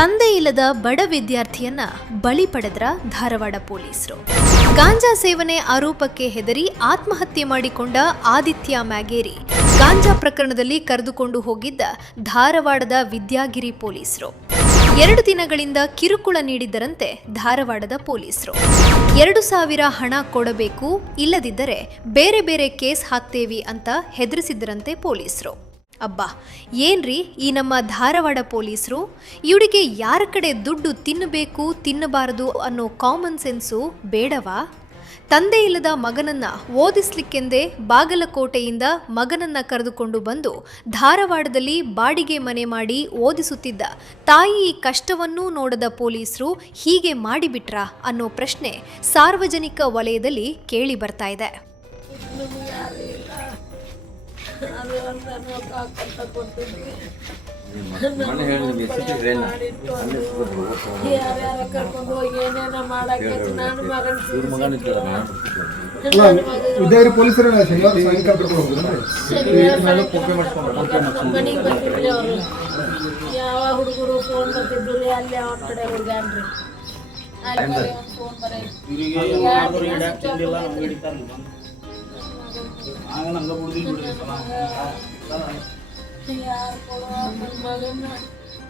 ತಂದೆ ಇಲ್ಲದ ಬಡ ವಿದ್ಯಾರ್ಥಿಯನ್ನ ಬಲಿ ಪಡೆದ್ರ ಧಾರವಾಡ ಪೊಲೀಸರು. ಗಾಂಜಾ ಸೇವನೆ ಆರೋಪಕ್ಕೆ ಹೆದರಿ ಆತ್ಮಹತ್ಯೆ ಮಾಡಿಕೊಂಡ ಆದಿತ್ಯ ಮ್ಯಾಗೇರಿ ಗಾಂಜಾ ಪ್ರಕರಣದಲ್ಲಿ ಕರೆದುಕೊಂಡು ಹೋಗಿದ್ದ ಧಾರವಾಡದ ವಿದ್ಯಾಗಿರಿ ಪೊಲೀಸರು 2 ದಿನಗಳಿಂದ ಕಿರುಕುಳ ನೀಡಿದ್ದರಂತೆ ಧಾರವಾಡದ ಪೊಲೀಸರು. 2,000 ಹಣ ಕೊಡಬೇಕು, ಇಲ್ಲದಿದ್ದರೆ ಬೇರೆ ಬೇರೆ ಕೇಸ್ ಹಾಕ್ತೇವಿ ಅಂತ ಹೆದರಿಸಿದ್ದರಂತೆ ಪೊಲೀಸರು. ಅಬ್ಬಾ, ಏನ್ರಿ ಈ ನಮ್ಮ ಧಾರವಾಡ ಪೊಲೀಸರು? ಇವರಿಗೆ ಯಾರ ಕಡೆ ದುಡ್ಡು ತಿನ್ನಬೇಕು ತಿನ್ನಬಾರದು ಅನ್ನೋ ಕಾಮನ್ ಸೆನ್ಸು ಬೇಡವಾ? ತಂದೆ ಇಲ್ಲದ ಮಗನನ್ನ ಓದಿಸ್ಲಿಕ್ಕೆಂದೇ ಬಾಗಲಕೋಟೆಯಿಂದ ಮಗನನ್ನ ಕರೆದುಕೊಂಡು ಬಂದು ಧಾರವಾಡದಲ್ಲಿ ಬಾಡಿಗೆ ಮನೆ ಮಾಡಿ ಓದಿಸುತ್ತಿದ್ದ ತಾಯಿ ಕಷ್ಟವನ್ನೂ ನೋಡದ ಪೊಲೀಸರು ಹೀಗೆ ಮಾಡಿಬಿಟ್ರಾ ಅನ್ನೋ ಪ್ರಶ್ನೆ ಸಾರ್ವಜನಿಕ ವಲಯದಲ್ಲಿ ಕೇಳಿ ಬರ್ತಾ ಇದೆ. ವಿದ್ಯಾಗಿರಿ ಪೊಲೀಸರು ಯಾವ ಹುಡುಗರು ಫೋನ್ ಬರ್ತಿದ್ರು ಅಲ್ಲಿ ಅವ್ರ ಕಡೆ ಹುಡುಗಾನ್ರಿ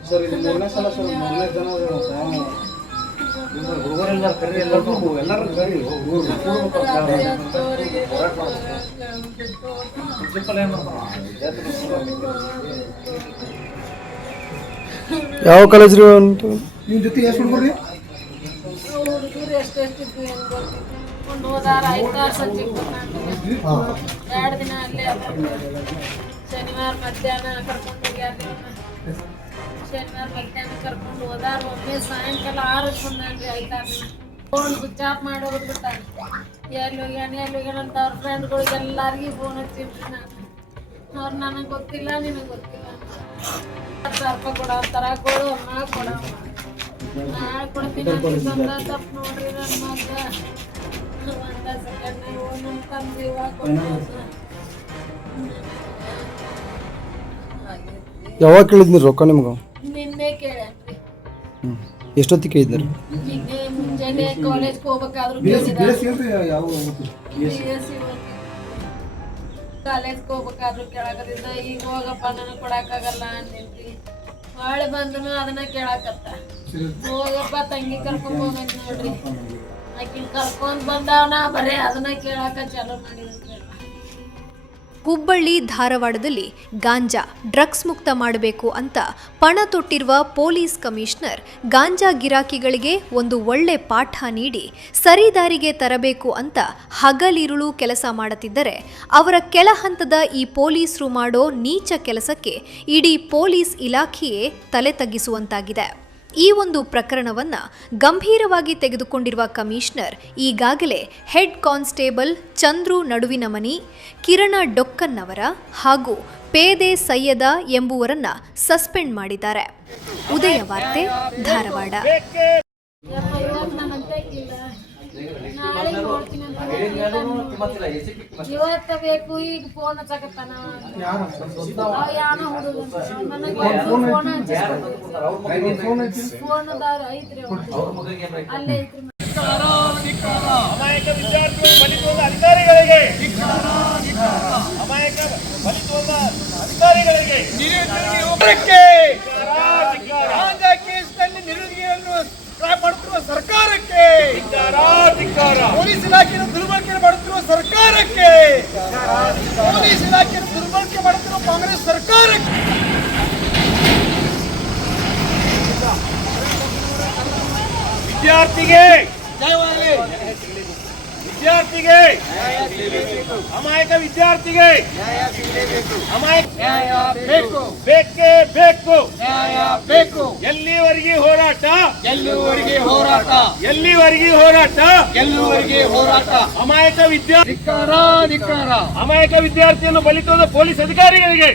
ಸರ್ ಇದು 3ನೇ ಸಲ ಸರ್ 3ನೇ ಜನ ಹುಡುಗರೆಲ್ಲ ಕರಿ ಎಲ್ಲರೂ ಕರಿ ಯಾವ ಕಾಲೇಜ್ ರೀ? ನಿಮ್ಮ ಜೊತೆ ಎಷ್ಟು ಹುಡುಗರು? ಹುಡುಗರು ಎಷ್ಟೆಷ್ಟಿದ್ವಿ ಏನು ಗೊತ್ತಿತ್ತು. ಒಂದು ಹೋದಾರ 5-6 ಸಂಜೆ 2 ದಿನ ಅಲ್ಲೇ ಶನಿವಾರ ಮಧ್ಯಾಹ್ನ ಕರ್ಕೊಂಡು ಹೋಗ್ಯಾರ. ಶನಿವಾರ ಮಧ್ಯಾಹ್ನ ಕರ್ಕೊಂಡು ಹೋದಾರ. ಒಮ್ಮೆ ಸಾಯಂಕಾಲ 6ಕ್ಕೆ ಬಂದಾನ್ರಿ. 5-6 ದಿನ ಫೋನ್ ಸ್ವಿಚ್ ಆಫ್ ಮಾಡಿ ಹೋಗ್ಬಿಟ್ಟಾರ. ಎಲ್ಲಿ ಹೋಗ್ಯಾನ ಅಂತ ಅವ್ರ ಫ್ರೆಂಡ್ಗಳಿಗೆ ಎಲ್ಲರಿಗೂ ಫೋನ್ ಹಚ್ಚಿನ್ರಿ ನಾನು. ಅವ್ರು ನನಗೆ ಗೊತ್ತಿಲ್ಲ, ನಿಮಗೆ ಗೊತ್ತಿಲ್ಲ, 10,000 ರೂಪಾಯಿ ಕೊಡೋ ಅಂತಾರ. ಕೊಡು ಅಮ್ಮ, ಕೊಡಮ್ಮ, ನಾಳೆ ಕೊಡ್ತೀನಿ ಅಂತ ತಪ್ಪು ನೋಡ್ರಿ. ನನ್ನ ಮಗ 1 ಸೆಕೆಂಡ್ ನಮ್ಮ ತಂದೆ ಯಾವಾಗ ಕೇಳಿದ್ನಿ ರೊಕ್ಕ ನಿಮ್ಗೆ? ನಿನ್ನೆ ಕೇಳ್ಯಾನ್ರಿ. ಎಷ್ಟೊತ್ತಿಗೆ ಕೇಳಿದ್ರಿ? ನಿನ್ನೆ ಮುಂಜಾನೆ ಕಾಲೇಜ್ಗೆ ಹೋಗ್ಬೇಕಾದ್ರು ಕಾಲೇಜ್ಗೆ ಹೋಗ್ಬೇಕಾದ್ರು ಕೇಳಾಕತ್ತಿದ್ದ. ಈಗ ಹೋಗಪ್ಪ ನನಗೆ ಕೊಡಕ್ಕಾಗಲ್ಲ ಅಂತಿ. ಹೊಳೆ ಬಂದನು ಅದನ್ನ ಕೇಳಾಕತ್ತ. ಹೋಗಪ್ಪ ತಂಗಿ ಕರ್ಕೊಂಡ್ ಹೋಗಂತ ನೋಡ್ರಿ. ಆಕಿನ ಕರ್ಕೊಂಡ್ ಬಂದವನ ಬರೇ ಅದನ್ನ ಕೇಳಾಕ ಚಾಲೂ ಮಾಡಿದ್ರು. ಹುಬ್ಬಳ್ಳಿ ಧಾರವಾಡದಲ್ಲಿ ಗಾಂಜಾ ಡ್ರಗ್ಸ್ ಮುಕ್ತ ಮಾಡಬೇಕು ಅಂತ ಪಣ ತೊಟ್ಟಿರುವ ಪೊಲೀಸ್ ಕಮಿಷನರ್ ಗಾಂಜಾ ಗಿರಾಕಿಗಳಿಗೆ ಒಂದು ಒಳ್ಳೆ ಪಾಠ ನೀಡಿ ಸರಿದಾರಿಗೆ ತರಬೇಕು ಅಂತ ಹಗಲಿರುಳು ಕೆಲಸ ಮಾಡುತ್ತಿದ್ದರೆ ಅವರ ಕೆಳ ಹಂತದ ಈ ಪೊಲೀಸರು ಮಾಡೋ ನೀಚ ಕೆಲಸಕ್ಕೆ ಇಡೀ ಪೊಲೀಸ್ ಇಲಾಖೆಯೇ ತಲೆ ತಗ್ಗಿಸುವಂತಾಗಿದೆ. ಈ ಒಂದು ಪ್ರಕರಣವನ್ನ ಗಂಭೀರವಾಗಿ ತೆಗೆದುಕೊಂಡಿರುವ ಕಮಿಷನರ್ ಈಗಾಗಲೇ ಹೆಡ್ ಕಾನ್ಸ್ಟೇಬಲ್ ಚಂದ್ರು ನಡುವಿನ ಮನಿ, ಕಿರಣ ಡೊಕ್ಕನ್ನವರ ಹಾಗೂ ಪೇದೆ ಸೈಯದ ಎಂಬುವರನ್ನ ಸಸ್ಪೆಂಡ್ ಮಾಡಿದ್ದಾರೆ. ಉದಯ ವಾರ್ತೆ, ಧಾರವಾಡ. ಇವತ್ತ ಬೇಕು, ಈಗ ಫೋನ್ ಹಚ್ಚಕತ್ತಾನ. ಫೋನ್ ಐತ್ರಿ, ಅಲ್ಲೇ ಐತ್ರಿ. ಅಮಾಯಕ ವಿದ್ಯಾರ್ಥಿಗಳು ಬಲಿತೋದ ಅಧಿಕಾರಿಗಳಿಗೆ, ಅಮಾಯಕ ಬಲಿತೋದ ಅಧಿಕಾರಿಗಳಿಗೆ ಗಾಂಜಾ ಕೇಸ್ನಲ್ಲಿ ನಿರುದ್ಯೋಗಿಯನ್ನು ಮಾಡುತ್ತಿರುವ ಸರ್ಕಾರಕ್ಕೆ, ಪೊಲೀಸ್ ಇಲಾಖೆಯನ್ನು ದುರ್ಬಳಕೆ ಮಾಡುತ್ತಿರುವ ಸರ್ಕಾರಕ್ಕೆ, ಪೊಲೀಸ್ ಇಲಾಖೆಯನ್ನು ದುರ್ಬಳಕೆ ಮಾಡುತ್ತಿರುವ ಕಾಂಗ್ರೆಸ್ ಸರ್ಕಾರಕ್ಕೆ, ವಿದ್ಯಾರ್ಥಿಗೆ ವಿದ್ಯಾರ್ಥಿಗೆ ಅಮಾಯಕ ವಿದ್ಯಾರ್ಥಿಗೆ ಬೇಕೇ ಬೇಕು, ಬೇಕು. ಎಲ್ಲಿವರೆಗೆ ಹೋರಾಟ, ಎಲ್ಲಿವರೆಗೆ ಹೋರಾಟ, ಎಲ್ಲಿವರೆಗೆ ಹೋರಾಟ, ಎಲ್ಲಿವರೆಗೆ ಹೋರಾಟ. ಅಮಾಯಕ ಅಮಾಯಕ ವಿದ್ಯಾರ್ಥಿಯನ್ನು ಬಲಿತೋದ ಪೊಲೀಸ್ ಅಧಿಕಾರಿಗಳಿಗೆ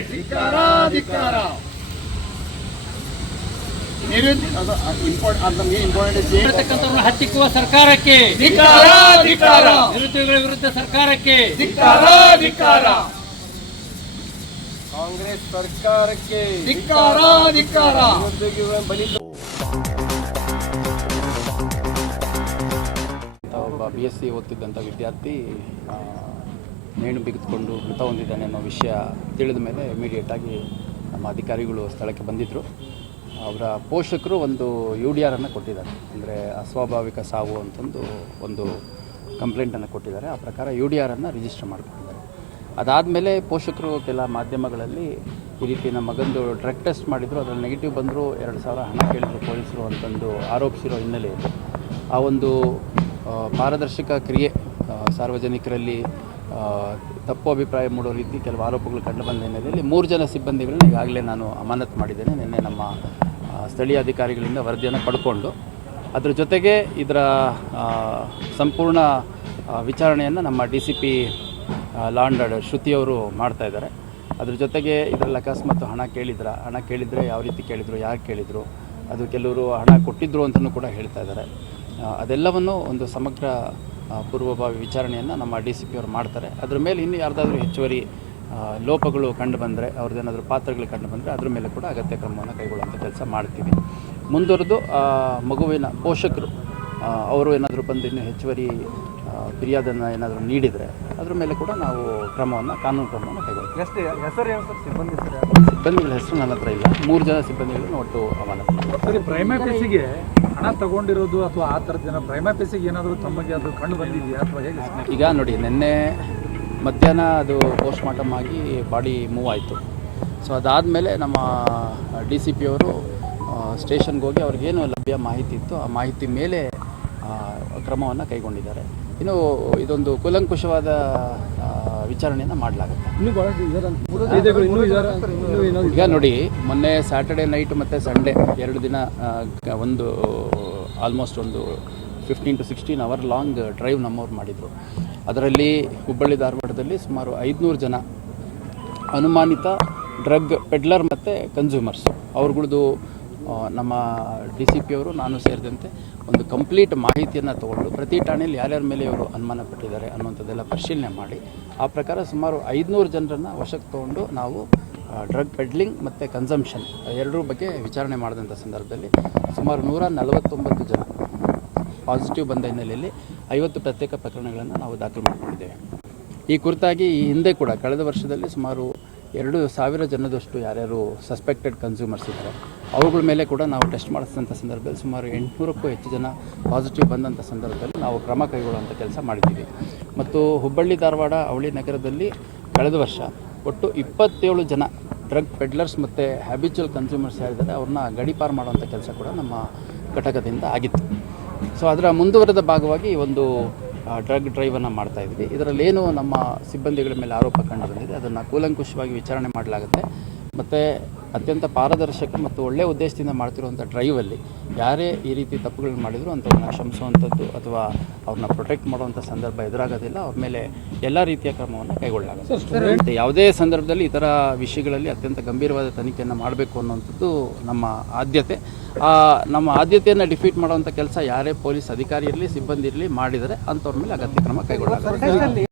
ಹತ್ತಿಕ್ಕುವ ಸರ್ಕಾರಕ್ಕೆ, ನಿರುದ್ಯೋಗಿಗಳ ವಿರುದ್ಧ ಸರ್ಕಾರಕ್ಕೆ, ಕಾಂಗ್ರೆಸ್ ಸರ್ಕಾರಕ್ಕೆ ಧಿಕ್ಕಾರ. BSc ಓದ್ತಿದ್ದಂಥ ವಿದ್ಯಾರ್ಥಿ ನೇಣು ಬಿಗಿದುಕೊಂಡು ಮೃತ ಹೊಂದಿದ್ದಾನೆ ಅನ್ನೋ ವಿಷಯ ತಿಳಿದ ಮೇಲೆ ಇಮಿಡಿಯೇಟಾಗಿ ನಮ್ಮ ಅಧಿಕಾರಿಗಳು ಸ್ಥಳಕ್ಕೆ ಬಂದಿದ್ದರು. ಅವರ ಪೋಷಕರು ಒಂದು UDR ಅನ್ನು ಕೊಟ್ಟಿದ್ದಾರೆ, ಅಂದರೆ ಅಸ್ವಾಭಾವಿಕ ಸಾವು ಅಂತಂದು ಒಂದು ಕಂಪ್ಲೇಂಟನ್ನು ಕೊಟ್ಟಿದ್ದಾರೆ. ಆ ಪ್ರಕಾರ UDR ಅನ್ನು ರಿಜಿಸ್ಟರ್ ಮಾಡ್ಕೊಂಡಿದ್ದಾರೆ. ಅದಾದಮೇಲೆ ಪೋಷಕರು ಕೆಲ ಮಾಧ್ಯಮಗಳಲ್ಲಿ ಈ ರೀತಿ ನಮ್ಮ ಮಗಂದು ಡ್ರಗ್ ಟೆಸ್ಟ್ ಮಾಡಿದ್ರು, ಅದರಲ್ಲಿ ನೆಗೆಟಿವ್ ಬಂದರೂ 2,000 ಹಣ ಕೇಳಿದ್ರು ಪೊಲೀಸರು ಅಂತಂದು ಆರೋಪಿಸಿರೋ ಹಿನ್ನೆಲೆಯಲ್ಲಿ ಆ ಒಂದು ಪಾರದರ್ಶಕ ಕ್ರಿಯೆ ಸಾರ್ವಜನಿಕರಲ್ಲಿ ತಪ್ಪು ಅಭಿಪ್ರಾಯ ಮೂಡೋ ರೀತಿ ಕೆಲವು ಆರೋಪಗಳು ಕಂಡುಬಂದ ಹಿನ್ನೆಲೆಯಲ್ಲಿ 3 ಜನ ಸಿಬ್ಬಂದಿಗಳನ್ನ ಈಗಾಗಲೇ ನಾನು ಅಮಾನತು ಮಾಡಿದ್ದೇನೆ. ನಿನ್ನೆ ನಮ್ಮ ಸ್ಥಳೀಯ ಅಧಿಕಾರಿಗಳಿಂದ ವರದಿಯನ್ನು ಪಡ್ಕೊಂಡು ಅದರ ಜೊತೆಗೆ ಇದರ ಸಂಪೂರ್ಣ ವಿಚಾರಣೆಯನ್ನು ನಮ್ಮ DCP ಲಾ ಆ್ಯಂಡ್ ಆರ್ಡರ್ ಶ್ರುತಿಯವರು ಮಾಡ್ತಾಯಿದ್ದಾರೆ. ಅದ್ರ ಜೊತೆಗೆ ಇದರಲ್ಲಿ ಅಕಸ್ಮಾತ್ ಹಣ ಕೇಳಿದರೆ ಯಾವ ರೀತಿ ಕೇಳಿದರು, ಯಾರು ಕೇಳಿದರು, ಅದು ಕೆಲವರು ಹಣ ಕೊಟ್ಟಿದ್ದರು ಅಂತಲೂ ಕೂಡ ಹೇಳ್ತಾ ಇದ್ದಾರೆ. ಅದೆಲ್ಲವನ್ನು ಒಂದು ಸಮಗ್ರ ಪೂರ್ವಭಾವಿ ವಿಚಾರಣೆಯನ್ನು ನಮ್ಮ DCP ಅವರು ಮಾಡ್ತಾರೆ. ಅದ್ರ ಮೇಲೆ ಇನ್ನೂ ಯಾರ್ದಾದ್ರೂ ಹೆಚ್ಚುವರಿ ಲೋಪಗಳು ಕಂಡು ಬಂದರೆ, ಅವ್ರದ್ದೇನಾದರೂ ಪಾತ್ರಗಳು ಕಂಡು ಬಂದರೆ ಅದ್ರ ಮೇಲೆ ಕೂಡ ಅಗತ್ಯ ಕ್ರಮವನ್ನು ಕೈಗೊಳ್ಳುವಂಥ ಕೆಲಸ ಮಾಡ್ತೀವಿ. ಮುಂದುವರೆದು ಮಗುವಿನ ಪೋಷಕರು ಅವರು ಏನಾದರೂ ಬಂದು ಇನ್ನೂ ಹೆಚ್ಚುವರಿ ಫಿರ್ಯಾದನ್ನು ಏನಾದರೂ ನೀಡಿದರೆ ಅದ್ರ ಮೇಲೆ ಕೂಡ ನಾವು ಕಾನೂನು ಕ್ರಮವನ್ನು ಕೈಗೊಳ್ತೀವಿ. ಸಿಬ್ಬಂದಿಗಳ ಹೆಸರು ನನ್ನ ಹತ್ರ ಇಲ್ಲ. 3 ಜನ ಸಿಬ್ಬಂದಿಗಳನ್ನು ಒಟ್ಟು ಅಮಾನತು. ಸರಿ, ಪ್ರೈಮಪೇಸಿಗೆ ಹಣ ತಗೊಂಡಿರೋದು ಅಥವಾ ಆ ಥರದ್ದು ಪ್ರೈಮಪೇಸಿಗೆ ಏನಾದರೂ ತಮಗೆ ಅದು ಕಂಡು ಬಂದಿದೆಯಾ ಅಥವಾ ಹೇಗೆ? ಈಗ ನೋಡಿ, ನಿನ್ನೆ ಮಧ್ಯಾಹ್ನ ಅದು ಪೋಸ್ಟ್ಮಾರ್ಟಮ್ ಆಗಿ ಬಾಡಿ ಮೂವ್ ಆಯಿತು. ಸೊ ಅದಾದಮೇಲೆ ನಮ್ಮ DCP ಅವರು ಸ್ಟೇಷನ್ಗೆ ಹೋಗಿ ಅವ್ರಿಗೇನು ಲಭ್ಯ ಮಾಹಿತಿ ಇತ್ತು ಆ ಮಾಹಿತಿ ಮೇಲೆ ಕ್ರಮವನ್ನು ಕೈಗೊಂಡಿದ್ದಾರೆ. ಇನ್ನು ಇದೊಂದು ಕೂಲಂಕುಷವಾದ ವಿಚಾರಣೆಯನ್ನು ಮಾಡಲಾಗುತ್ತೆ. ಈಗ ನೋಡಿ, ಮೊನ್ನೆ ಸ್ಯಾಟರ್ಡೆ ನೈಟ್ ಮತ್ತು ಸಂಡೇ 2 ದಿನ ಒಂದು ಆಲ್ಮೋಸ್ಟ್ ಒಂದು 15 to 16 ಅವರ್ ಲಾಂಗ್ ಡ್ರೈವ್ ನಮ್ಮವ್ರು ಮಾಡಿದರು. ಅದರಲ್ಲಿ ಹುಬ್ಬಳ್ಳಿ ಧಾರವಾಡದಲ್ಲಿ ಸುಮಾರು 500 ಜನ ಅನುಮಾನಿತ ಡ್ರಗ್ ಪೆಡ್ಲರ್ ಮತ್ತು ಕನ್ಸ್ಯೂಮರ್ಸು ಅವ್ರುಗಳದ್ದು ನಮ್ಮ DCP ಅವರು ನಾನು ಸೇರಿದಂತೆ ಒಂದು ಕಂಪ್ಲೀಟ್ ಮಾಹಿತಿಯನ್ನು ತೊಗೊಂಡು ಪ್ರತಿ ಠಾಣೆಯಲ್ಲಿ ಯಾರ್ಯಾರ ಮೇಲೆ ಇವರು ಅನುಮಾನ ಪಟ್ಟಿದ್ದಾರೆ ಅನ್ನುವಂಥದ್ದೆಲ್ಲ ಪರಿಶೀಲನೆ ಮಾಡಿ ಆ ಪ್ರಕಾರ ಸುಮಾರು 500 ಜನರನ್ನು ವಶಕ್ಕೆ ತೊಗೊಂಡು ನಾವು ಡ್ರಗ್ ಪೆಡ್ಲಿಂಗ್ ಮತ್ತು ಕನ್ಸಂಪ್ಷನ್ ಎರಡರ ಬಗ್ಗೆ ವಿಚಾರಣೆ ಮಾಡಿದಂಥ ಸಂದರ್ಭದಲ್ಲಿ ಸುಮಾರು 149 ಜನ ಪಾಸಿಟಿವ್ ಬಂದ ಹಿನ್ನೆಲೆಯಲ್ಲಿ 50 ಪ್ರತ್ಯೇಕ ಪ್ರಕರಣಗಳನ್ನು ನಾವು ದಾಖಲು ಮಾಡಿಕೊಂಡಿದ್ದೇವೆ. ಈ ಕುರಿತಾಗಿ ಈ ಹಿಂದೆ ಕೂಡ ಕಳೆದ ವರ್ಷದಲ್ಲಿ ಸುಮಾರು 2,000 ಜನದಷ್ಟು ಯಾರ್ಯಾರು ಸಸ್ಪೆಕ್ಟೆಡ್ ಕನ್ಸ್ಯೂಮರ್ಸ್ ಇದ್ದಾರೆ ಅವುಗಳ ಮೇಲೆ ಕೂಡ ನಾವು ಟೆಸ್ಟ್ ಮಾಡಿಸಿದಂಥ ಸಂದರ್ಭದಲ್ಲಿ ಸುಮಾರು 800ಕ್ಕೂ ಹೆಚ್ಚು ಜನ ಪಾಸಿಟಿವ್ ಬಂದಂಥ ಸಂದರ್ಭದಲ್ಲಿ ನಾವು ಕ್ರಮ ಕೈಗೊಳ್ಳುವಂಥ ಕೆಲಸ ಮಾಡಿದ್ದೀವಿ. ಮತ್ತು ಹುಬ್ಬಳ್ಳಿ ಧಾರವಾಡ ಅವಳಿ ನಗರದಲ್ಲಿ ಕಳೆದ ವರ್ಷ ಒಟ್ಟು 27 ಜನ ಡ್ರಗ್ ಪೆಡ್ಲರ್ಸ್ ಮತ್ತು ಹ್ಯಾಬಿಚುವಲ್ ಕನ್ಸ್ಯೂಮರ್ಸ್ ಯಾರಿದ್ದಾರೆ ಅವ್ರನ್ನ ಗಡೀಪಾರು ಮಾಡುವಂಥ ಕೆಲಸ ಕೂಡ ನಮ್ಮ ಘಟಕದಿಂದ ಆಗಿತ್ತು. ಸೊ ಅದರ ಮುಂದುವರೆದ ಭಾಗವಾಗಿ ಒಂದು ಡ್ರಗ್ ಡ್ರೈವನ್ನು ಮಾಡ್ತಾಯಿದ್ವಿ. ಇದರಲ್ಲೇನು ನಮ್ಮ ಸಿಬ್ಬಂದಿಗಳ ಮೇಲೆ ಆರೋಪ ಕಂಡು ಬಂದಿದೆ ಅದನ್ನು ಕೂಲಂಕುಷವಾಗಿ ವಿಚಾರಣೆ ಮಾಡಲಾಗುತ್ತೆ. ಮತ್ತು ಅತ್ಯಂತ ಪಾರದರ್ಶಕ ಮತ್ತು ಒಳ್ಳೆಯ ಉದ್ದೇಶದಿಂದ ಮಾಡ್ತಿರುವಂಥ ಡ್ರೈವಲ್ಲಿ ಯಾರೇ ಈ ರೀತಿ ತಪ್ಪುಗಳನ್ನು ಮಾಡಿದರೂ ಅಂಥವ್ರನ್ನ ಕ್ಷಮಿಸುವಂಥದ್ದು ಅಥವಾ ಅವ್ರನ್ನ ಪ್ರೊಟೆಕ್ಟ್ ಮಾಡುವಂಥ ಸಂದರ್ಭ ಎದುರಾಗೋದಿಲ್ಲ. ಅವ್ರ ಮೇಲೆ ಎಲ್ಲ ರೀತಿಯ ಕ್ರಮವನ್ನು ಕೈಗೊಳ್ಳಲಾಗುತ್ತೆ. ಯಾವುದೇ ಸಂದರ್ಭದಲ್ಲಿ ಈ ಥರ ವಿಷಯಗಳಲ್ಲಿ ಅತ್ಯಂತ ಗಂಭೀರವಾದ ತನಿಖೆಯನ್ನು ಮಾಡಬೇಕು ಅನ್ನುವಂಥದ್ದು ನಮ್ಮ ಆದ್ಯತೆ. ನಮ್ಮ ಆದ್ಯತೆಯನ್ನು ಡಿಫೀಟ್ ಮಾಡುವಂಥ ಕೆಲಸ ಯಾರೇ ಪೊಲೀಸ್ ಅಧಿಕಾರಿ ಇರಲಿ ಸಿಬ್ಬಂದಿ ಇರಲಿ ಮಾಡಿದರೆ ಅಂಥವ್ರ ಮೇಲೆ ಅಗತ್ಯ ಕ್ರಮ ಕೈಗೊಳ್ಳಲಾಗುತ್ತೆ.